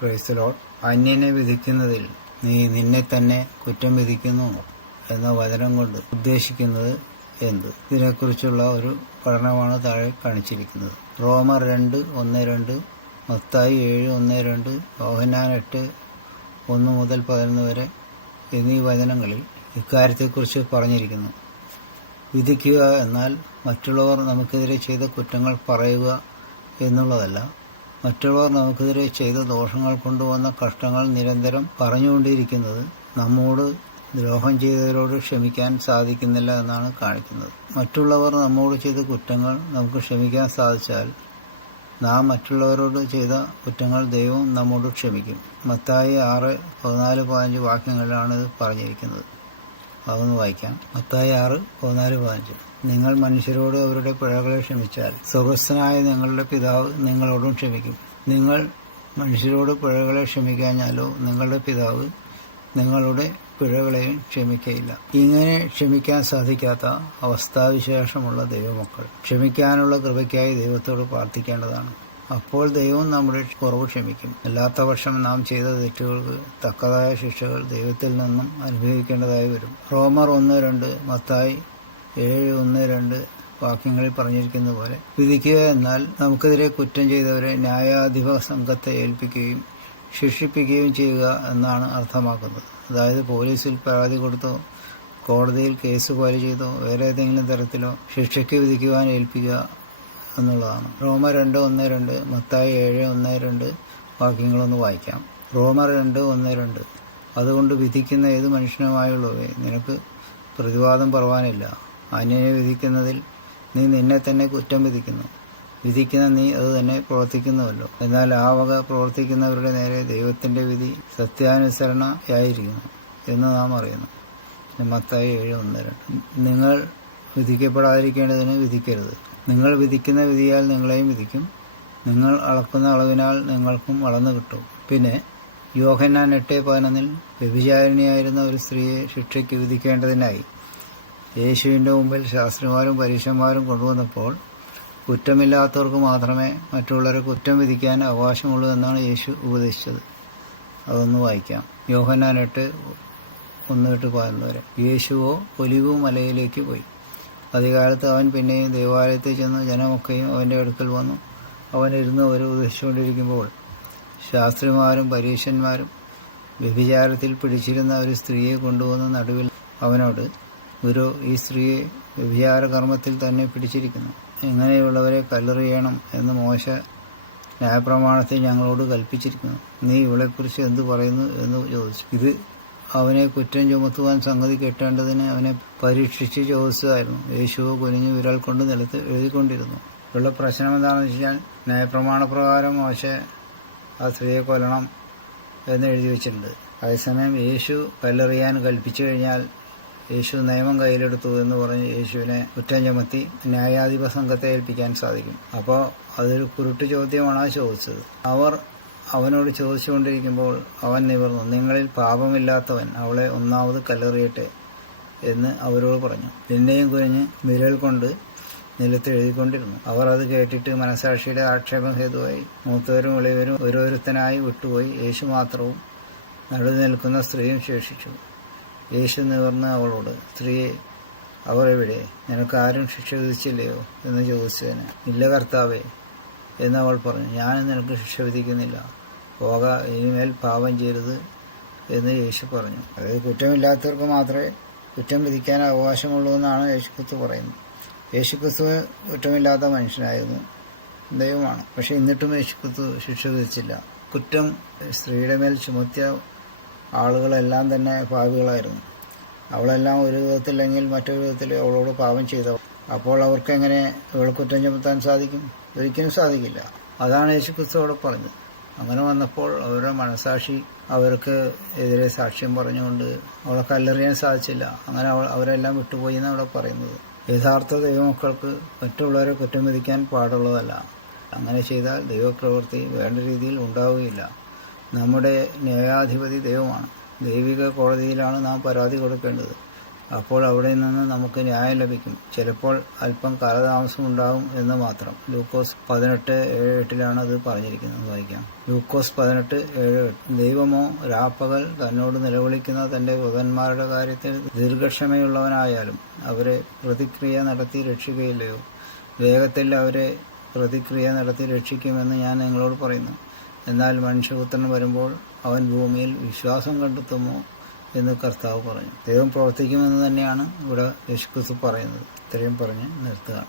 Price the Lord. അന്യനെ വിധിക്കുന്നതിൽ നീ നിന്നെ തന്നെ കുറ്റം വിധിക്കുന്നു എന്ന വചനം കൊണ്ട് ഉദ്ദേശിക്കുന്നത് എന്ത്? ഇതിനെക്കുറിച്ചുള്ള ഒരു പഠനമാണ് താഴെ കാണിച്ചിരിക്കുന്നത്. റോമർ 2:1-2, മത്തായി 7:1-2, യോഹന്നാൻ 8:1-11 വരെ എന്നീ വചനങ്ങളിൽ ഇക്കാര്യത്തെക്കുറിച്ച് പറഞ്ഞിരിക്കുന്നു. വിധിക്കുക എന്നാൽ മറ്റുള്ളവർ നമുക്കെതിരെ ചെയ്ത കുറ്റങ്ങൾ പറയുക എന്നുള്ളതല്ല. മറ്റുള്ളവർ നമുക്കെതിരെ ചെയ്ത ദോഷങ്ങൾ കൊണ്ടുവന്ന കഷ്ടങ്ങൾ നിരന്തരം പറഞ്ഞുകൊണ്ടിരിക്കുന്നത് നമ്മോട് ദ്രോഹം ചെയ്തവരോട് ക്ഷമിക്കാൻ സാധിക്കുന്നില്ല എന്നാണ് കാണിക്കുന്നത്. മറ്റുള്ളവർ നമ്മോട് ചെയ്ത കുറ്റങ്ങൾ നമുക്ക് ക്ഷമിക്കാൻ സാധിച്ചാൽ നാം മറ്റുള്ളവരോട് ചെയ്ത കുറ്റങ്ങൾ ദൈവം നമ്മോട് ക്ഷമിക്കും. മത്തായി 6:14-15 വാക്യങ്ങളിലാണ് ഇത് പറഞ്ഞിരിക്കുന്നത്. അതൊന്ന് വായിക്കാം. മത്തായി 6:14-15. നിങ്ങൾ മനുഷ്യരോട് അവരുടെ പിഴകളെ ക്ഷമിച്ചാൽ സ്വർഗ്ഗസ്ഥനായ നിങ്ങളുടെ പിതാവ് നിങ്ങളോടും ക്ഷമിക്കും. നിങ്ങൾ മനുഷ്യരോട് പിഴകളെ ക്ഷമിക്കാഞ്ഞാലോ നിങ്ങളുടെ പിതാവ് നിങ്ങളുടെ പിഴകളെയും ക്ഷമിക്കയില്ല. ഇങ്ങനെ ക്ഷമിക്കാൻ സാധിക്കാത്ത അവസ്ഥാവിശേഷമുള്ള ദൈവമക്കൾ ക്ഷമിക്കാനുള്ള കൃപയ്ക്കായി ദൈവത്തോട് പ്രാർത്ഥിക്കേണ്ടതാണ്. അപ്പോൾ ദൈവം നമ്മുടെ കുറവ് ക്ഷമിക്കും. അല്ലാത്ത പക്ഷം നാം ചെയ്ത തെറ്റുകൾക്ക് തക്കതായ ശിക്ഷകൾ ദൈവത്തിൽ നിന്നും അനുഭവിക്കേണ്ടതായി വരും. റോമർ 1:2, മത്തായി 7:1-2 വാക്യങ്ങളിൽ പറഞ്ഞിരിക്കുന്ന പോലെ വിധിക്കുക എന്നാൽ നമുക്കെതിരെ കുറ്റം ചെയ്തവരെ ന്യായാധിപ സംഘത്തെ ഏൽപ്പിക്കുകയും ശിക്ഷിപ്പിക്കുകയും ചെയ്യുക എന്നാണ് അർത്ഥമാക്കുന്നത്. അതായത് പോലീസിൽ പരാതി കൊടുത്തോ കോടതിയിൽ കേസ് ഫയൽ ചെയ്തോ വേറെ ഏതെങ്കിലും തരത്തിലോ ശിക്ഷയ്ക്ക് വിധിക്കുവാൻ ഏൽപ്പിക്കുക എന്നുള്ളതാണ്. റോമർ 2:1-2, മത്തായി 7:1-2 വാക്യങ്ങളൊന്ന് വായിക്കാം. റോമർ 2:1-2. അതുകൊണ്ട് വിധിക്കുന്ന ഏത് മനുഷ്യനുമായുള്ളവേ നിനക്ക് പ്രതിവാദം പറവാനില്ല. അന്യനെ വിധിക്കുന്നതിൽ നീ നിന്നെ തന്നെ കുറ്റം വിധിക്കുന്നു. വിധിക്കുന്ന നീ അത് തന്നെ പ്രവർത്തിക്കുന്നുവല്ലോ. എന്നാൽ ആ വക പ്രവർത്തിക്കുന്നവരുടെ നേരെ ദൈവത്തിന്റെ വിധി സത്യാനുസരണയായിരിക്കുന്നു എന്ന് നാം അറിയുന്നു. മത്തായി 7:1-2. നിങ്ങൾ വിധിക്കപ്പെടാതിരിക്കേണ്ടതിന് വിധിക്കരുത്. നിങ്ങൾ വിധിക്കുന്ന വിധിയാൽ നിങ്ങളെയും വിധിക്കും. നിങ്ങൾ അളക്കുന്ന അളവിനാൽ നിങ്ങൾക്കും അളന്നു കിട്ടും. പിന്നെ യോഹന്നാൻ 8:11 വ്യഭിചാരിണിയായിരുന്ന ഒരു സ്ത്രീയെ ശിക്ഷയ്ക്ക് വിധിക്കേണ്ടതിനായി യേശുവിന്റെ മുമ്പിൽ ശാസ്ത്രിമാരും പരീശന്മാരും കൊണ്ടുവന്നപ്പോൾ കുറ്റമില്ലാത്തവർക്ക് മാത്രമേ മറ്റുള്ളവരെ കുറ്റം വിധിക്കാൻ അവകാശമുള്ളൂ എന്നാണ് യേശു ഉപദേശിച്ചത്. അതൊന്ന് വായിക്കാം. യോഹന്നാൻ 8:1-11 വരെ. യേശുവോ ഒലിവ് മലയിലേക്ക് പോയി. അധികാലത്ത് അവൻ പിന്നെയും ദേവാലയത്തിൽ ചെന്ന് ജനമൊക്കെയും അവന്റെ അടുക്കൽ വന്നു. അവൻ ഇരുന്ന് അവർ ഉപദേശിച്ചുകൊണ്ടിരിക്കുമ്പോൾ ശാസ്ത്രിമാരും പരീശന്മാരും വ്യഭിചാരത്തിൽ പിടിച്ചിരുന്ന ഒരു സ്ത്രീയെ കൊണ്ടുവന്ന് നടുവിൽ അവനോട്, ഗുരു, ഈ സ്ത്രീയെ വ്യഭിചാര കർമ്മത്തിൽ തന്നെ പിടിച്ചിരിക്കുന്നു. ഇങ്ങനെയുള്ളവരെ കല്ലെറിയണം എന്ന് മോശ ന്യായപ്രമാണത്തിൽ ഞങ്ങളോട് കൽപ്പിച്ചിരിക്കുന്നു. നീ ഇവളെക്കുറിച്ച് എന്തു പറയുന്നു എന്ന് ചോദിച്ചു. ഇത് അവനെ കുറ്റം ചുമത്തുവാൻ സംഗതി കെട്ടേണ്ടതിന് അവനെ പരീക്ഷിച്ച് ചോദിച്ചതായിരുന്നു. യേശുവോ കുനിഞ്ഞു വിരൽ കൊണ്ട് നിലത്ത് എഴുതിക്കൊണ്ടിരുന്നു. ഇവളുടെ പ്രശ്നം എന്താണെന്ന് വെച്ചാൽ ന്യായപ്രമാണപ്രകാരം മോശ ആ സ്ത്രീയെ കൊല്ലണം എന്ന് എഴുതി വെച്ചിട്ടുണ്ട്. അതേസമയം യേശു കല്ലെറിയാൻ കൽപ്പിച്ചു കഴിഞ്ഞാൽ യേശു നിയമം കയ്യിലെടുത്തു എന്ന് പറഞ്ഞ് യേശുവിനെ കുറ്റം ചുമത്തി ന്യായാധിപ സംഘത്തെ ഏൽപ്പിക്കാൻ സാധിക്കും. അപ്പോൾ അതൊരു കുരുട്ട് ചോദ്യമാണ് ചോദിച്ചത്. അവർ അവനോട് ചോദിച്ചുകൊണ്ടിരിക്കുമ്പോൾ അവൻ നിവർന്നു, നിങ്ങളിൽ പാപമില്ലാത്തവൻ അവളെ ഒന്നാമത് കല്ലെറിയട്ടെ എന്ന് അവരോട് പറഞ്ഞു. പിന്നെയും കുനിഞ്ഞ് വിരൽ കൊണ്ട് നിലത്ത് എഴുതിക്കൊണ്ടിരുന്നു. അവർ അത് കേട്ടിട്ട് മനസാക്ഷിയുടെ ആക്ഷേപം ഹേതുവായി മൂത്തവരും ഇളയവരും ഓരോരുത്തനായി വിട്ടുപോയി. യേശു മാത്രവും നടുവ് നിൽക്കുന്ന സ്ത്രീയും ശേഷിച്ചു. യേശു നിവർന്ന് അവളോട്, സ്ത്രീയെ, അവർ എവിടെ? നിനക്ക് ആരും ശിക്ഷ വിധിച്ചില്ലയോ എന്ന് ചോദിച്ചതിന്, ഇല്ല കർത്താവേ എന്ന് അവൾ പറഞ്ഞു. ഞാൻ നിനക്ക് ശിക്ഷ വിധിക്കുന്നില്ല, പോക, ഇനിമേൽ പാപം ചെയ്യരുത് എന്ന് യേശു പറഞ്ഞു. അതായത് കുറ്റമില്ലാത്തവർക്ക് മാത്രമേ കുറ്റം വിധിക്കാൻ അവകാശമുള്ളൂ എന്നാണ് യേശുക്രിസ്തു പറയുന്നത്. യേശുക്രിസ്തു കുറ്റമില്ലാത്ത മനുഷ്യനായിരുന്നു, ദൈവമാണ്. പക്ഷെ എന്നിട്ടും യേശുക്രിസ്തു ശിക്ഷ വിധിച്ചില്ല. കുറ്റം സ്ത്രീയുടെ മേൽ ചുമത്തിയ ആളുകളെല്ലാം തന്നെ പാപികളായിരുന്നു. അവളെല്ലാം ഒരു വിധത്തില്ലെങ്കിൽ മറ്റൊരു വിധത്തിൽ അവളോട് പാപം ചെയ്തവൾ. അപ്പോൾ അവർക്കെങ്ങനെ ഇവൾ കുറ്റം ചുമത്താൻ സാധിക്കും? ഒരിക്കലും സാധിക്കില്ല. അതാണ് യേശുക്രിസ്തു അവിടെ പറഞ്ഞത്. അങ്ങനെ വന്നപ്പോൾ അവരുടെ മനസാക്ഷി അവർക്ക് എതിരെ സാക്ഷ്യം പറഞ്ഞുകൊണ്ട് അവളെ കല്ലെറിയാൻ സാധിച്ചില്ല. അങ്ങനെ അവരെല്ലാം വിട്ടുപോയി എന്നാണ് അവിടെ പറയുന്നത്. യഥാർത്ഥ ദൈവമക്കൾക്ക് മറ്റുള്ളവരെ കുറ്റം വിധിക്കാൻ പാടുള്ളതല്ല. അങ്ങനെ ചെയ്താൽ ദൈവപ്രവൃത്തി വേണ്ട രീതിയിൽ ഉണ്ടാവുകയില്ല. നമ്മുടെ ന്യായാധിപതി ദൈവമാണ്. ദൈവിക കോടതിയിലാണ് നാം പരാതി കൊടുക്കേണ്ടത്. അപ്പോൾ അവിടെ നിന്ന് നമുക്ക് ന്യായം ലഭിക്കും. ചിലപ്പോൾ അല്പം കാലതാമസം ഉണ്ടാകും എന്ന് മാത്രം. ലൂക്കോസ് 18:7-8 അത് പറഞ്ഞിരിക്കുന്നത്. വായിക്കാം. ലൂക്കോസ് 18:7. ദൈവമോ രാപ്പകൽ തന്നോട് നിലവിളിക്കുന്ന തന്റെ വൃതന്മാരുടെ കാര്യത്തിൽ ദീർഘക്ഷമയുള്ളവനായാലും അവരെ പ്രതിക്രിയ നടത്തി രക്ഷിക്കുകയില്ലയോ? വേഗത്തിൽ അവരെ പ്രതിക്രിയ നടത്തി രക്ഷിക്കുമെന്ന് ഞാൻ നിങ്ങളോട് പറയുന്നു. എന്നാൽ മനുഷ്യപുത്രൻ വരുമ്പോൾ അവൻ ഭൂമിയിൽ വിശ്വാസം കണ്ടെത്തുമോ എന്ന് കർത്താവ് പറഞ്ഞു. ദൈവം പ്രവർത്തിക്കുമെന്ന് തന്നെയാണ് ഇവിടെ യേശുക്രിസ്തു പറയുന്നത്. ഇത്രയും പറഞ്ഞ് നിർത്തുകയാണ്.